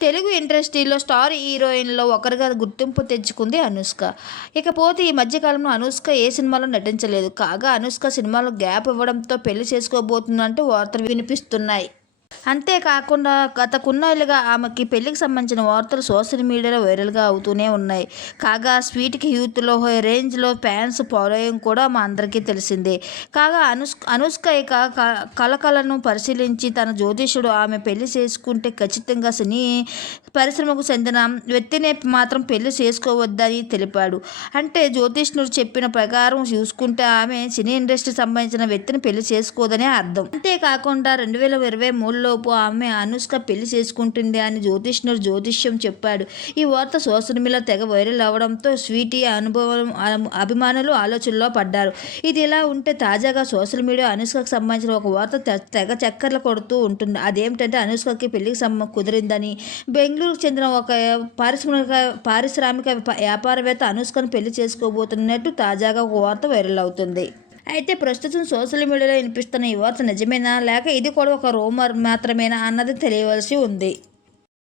తెలుగు ఇండస్ట్రీలో స్టార్ హీరోయిన్లో ఒకరిగా గుర్తింపు తెచ్చుకుంది అనుష్క. ఇకపోతే ఈ మధ్యకాలంలో అనుష్క ఏ సినిమాలో నటించలేదు. కాగా అనుష్క సినిమాలో గ్యాప్ ఇవ్వడంతో పెళ్ళి చేసుకోబోతుందంటూ వార్తలు వినిపిస్తున్నాయి. అంతేకాకుండా గత కొన్నేళ్ళుగా ఆమెకి పెళ్ళికి సంబంధించిన వార్తలు సోషల్ మీడియాలో వైరల్గా అవుతూనే ఉన్నాయి. కాగా స్వీట్కి యూత్లో రేంజ్లో ఫ్యాన్స్ ఫాలోయింగ్ కూడా మా అందరికీ తెలిసిందే. కాగా అనుష్ అనుష్క ఇక క- పరిశీలించి తన జ్యోతిషుడు ఆమె పెళ్ళి చేసుకుంటే ఖచ్చితంగా సినీ పరిశ్రమకు చెందిన వ్యక్తినే మాత్రం పెళ్ళి చేసుకోవద్దని తెలిపాడు. అంటే జ్యోతిష్ణుడు చెప్పిన ప్రకారం చూసుకుంటే ఆమె సినీ ఇండస్ట్రీకి సంబంధించిన వ్యక్తిని పెళ్ళి చేసుకోదనే అర్థం. అంతేకాకుండా రెండు వేల ఇరవై మూడులోపు ఆమె అనుష్క పెళ్ళి చేసుకుంటుంది అని జ్యోతిష్ణుడు జ్యోతిష్యం చెప్పాడు. ఈ వార్త సోషల్ మీడియా తెగ వైరల్ అవడంతో స్వీటీ అనుభవం అభిమానులు ఆలోచనలో పడ్డారు. ఇది ఇలా ఉంటే తాజాగా సోషల్ మీడియా అనుష్కకు సంబంధించిన ఒక వార్త తె- తెగ చక్కర్లు కొడుతూ ఉంటుంది. అదేమిటంటే అనుష్కకి పెళ్ళికి సంబ కుదిరిందని. బెంగళూరుకు చెందిన ఒక పారిశ్రామిక పారిశ్రామిక వ్యాపారవేత్త అనుష్కను పెళ్ళి చేసుకోబోతున్నట్టు తాజాగా ఒక వార్త వైరల్ అవుతుంది. అయితే ప్రస్తుతం సోషల్ మీడియాలో వినిపిస్తున్న ఈ వార్త నిజమేనా? లేక ఇది కూడా ఒక రూమర్ మాత్రమేనా? అన్నది తెలియవలసి ఉంది.